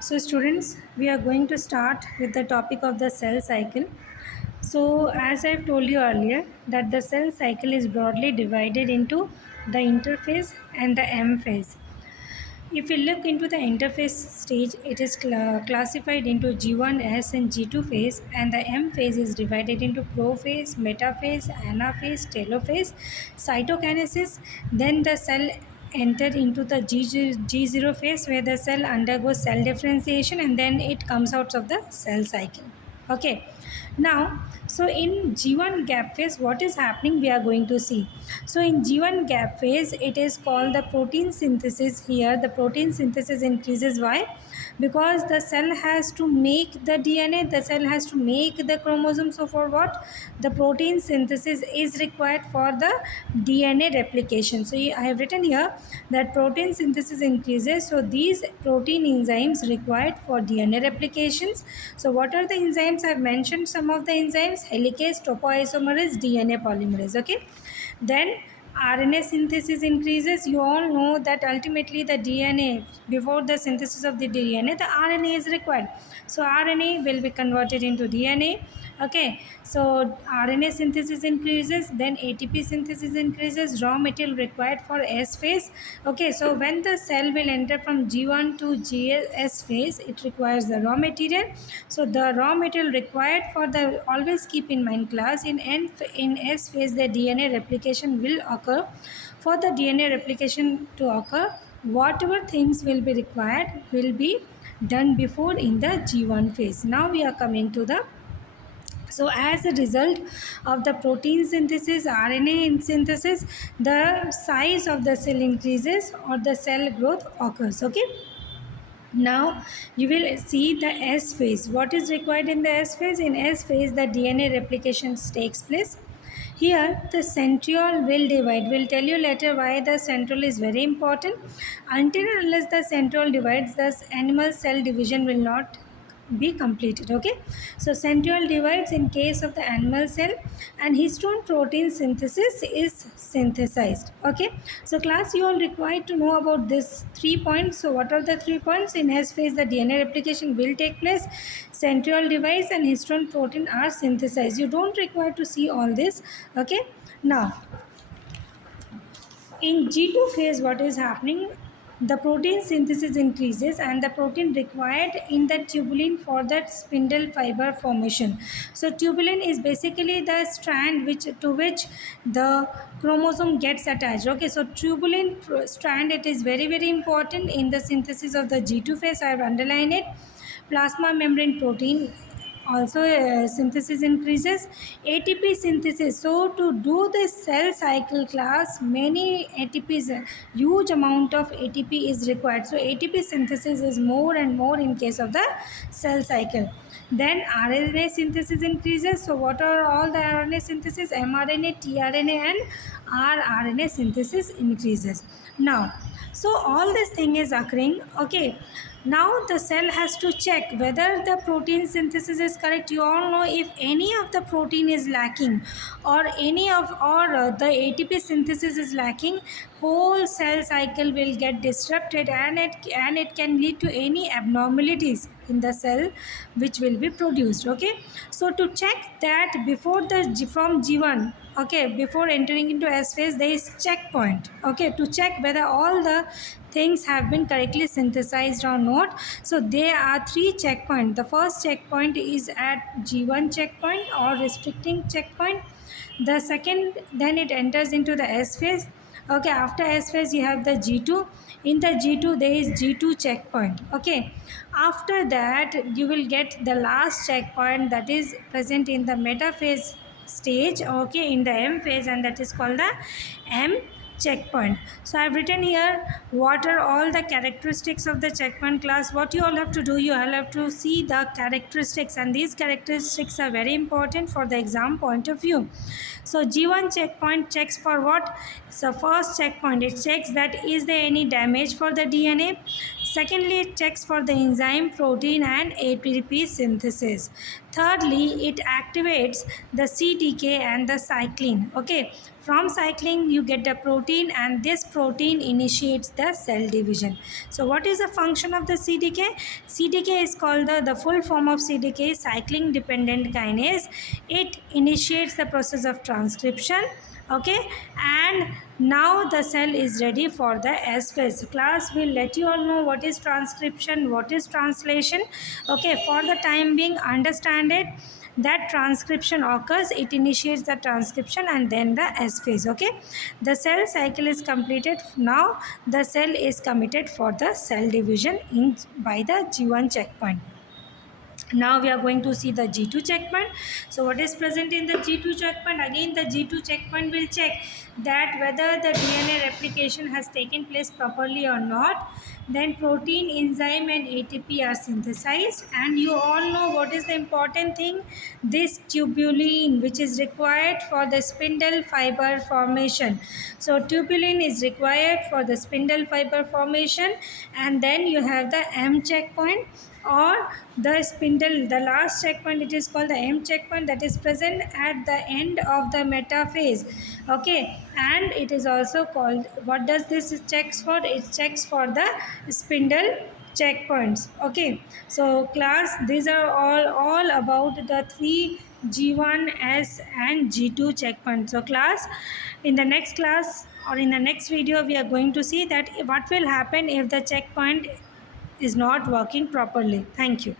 So students, we are going to start with the topic of the cell cycle. So as I've told you earlier that the cell cycle is broadly divided into the interphase and the M phase. If we look into the interphase stage, it is classified into G1, S and G2 phase, and the M phase is divided into prophase, metaphase, anaphase, telophase, cytokinesis. Then the cell enter into the G0 phase where the cell undergoes cell differentiation and then it comes out of the cell cycle. Okay. Now, so in G1 gap phase, what is happening we are going to see. So in G1 gap phase, it is called the protein synthesis. Here the protein synthesis increases. Why? Because the cell has to make the DNA, the cell has to make the chromosome. So for what? The protein synthesis is required for the DNA replication. So I have written here that protein synthesis increases. So these protein enzymes required for DNA replications. So what are the enzymes? I have mentioned some of the enzymes: helicase, topoisomerase, DNA polymerase. Okay. Then RNA synthesis increases. You all know that ultimately the DNA, before the synthesis of the DNA, the RNA is required. So RNA will be converted into DNA. Okay, so RNA synthesis increases, then ATP synthesis increases, raw material required for S phase. Okay, so when the cell will enter from G1 to GS phase, it requires the raw material. So the raw material required for the, always keep in mind class, in S phase the DNA replication will occur. For the DNA replication to occur, whatever things will be required will be done before in the G1 phase. Now we are coming to the, so as a result of the protein synthesis, RNA synthesis, the size of the cell increases or the cell growth occurs. Okay. Now you will see the S phase. What is required in the S phase? In S phase, the DNA replication takes place. Here, the centriole will divide. We'll tell you later why the centriole is very important. Until and unless the centriole divides, the animal cell division will not be completed. Okay, so centriole divides in case of the animal cell, and histone protein synthesis is synthesized. Okay, so class, you all required to know about this 3 points. So what are the 3 points? In S phase the DNA replication will take place, centriole divides, and histone protein are synthesized. You don't require to see all this. Okay, now in G2 phase, what is happening? The protein synthesis increases and the protein required in the tubulin for that spindle fiber formation. So tubulin is basically the strand which the chromosome gets attached. Okay, so tubulin strand, it is very very important in the synthesis of the G2 phase. I have underlined it. Plasma membrane protein also synthesis increases. ATP synthesis, so to do this cell cycle class, many ATPs, huge amount of ATP is required. So ATP synthesis is more and more in case of the cell cycle. Then RNA synthesis increases. So what are all the RNA synthesis? mRNA, tRNA and rRNA synthesis increases. Now, so all this thing is occurring. Okay, now the cell has to check whether the protein synthesis is correct. You all know, if any of the protein is lacking or any of, or the ATP synthesis is lacking, whole cell cycle will get disrupted, and it can lead to any abnormalities in the cell which will be produced. Okay, so to check that before the from G1, okay, before entering into S phase, there is checkpoint. Okay, to check whether all the things have been correctly synthesized or not. So there are 3 checkpoints. The first checkpoint is at G1 checkpoint or restricting checkpoint. The second, then it enters into the S phase. Okay, after S phase you have the G2. In the G2 there is G2 checkpoint. Okay, after that you will get the last checkpoint that is present in the metaphase stage. Okay, in the M phase, and that is called the M checkpoint. So I have written here what are all the characteristics of the checkpoint class. What you all have to do, you all have to see the characteristics, and these characteristics are very important for the exam point of view. So G1 checkpoint checks for what? So first checkpoint, it checks that is there any damage for the DNA. Secondly, it checks for the enzyme, protein and ATP synthesis. Thirdly, it activates the CDK and the cyclin. Okay, from cyclin you get the protein, and this protein initiates the cell division. So what is the function of the CDK? CDK is called the full form of CDK, cyclin dependent kinase. It initiates the process of transcription. Okay, and now the cell is ready for the S phase. Class will let you all know what is transcription, what is translation. Okay, for the time being, understand it, that transcription occurs, it initiates the transcription and then the S phase. Okay, the cell cycle is completed. Now the cell is committed for the cell division by the G1 checkpoint. Now we are going to see the G2 checkpoint. So what is present in the G2 checkpoint? Again, the G2 checkpoint will check that whether the DNA replication has taken place properly or not. Then protein, enzyme and ATP are synthesized, and you all know what is the important thing, this tubulin, which is required for the spindle fiber formation. So tubulin is required for the spindle fiber formation. And then you have the M checkpoint, or the spindle, the last checkpoint, it is called the M checkpoint, that is present at the end of the metaphase. Okay, and it is also called, what does this checks for? It checks for the spindle checkpoints. Okay, so class, these are all about the three G1, S and G2 checkpoints. So class, in the next class or in the next video, we are going to see that what will happen if the checkpoint is not working properly. Thank you.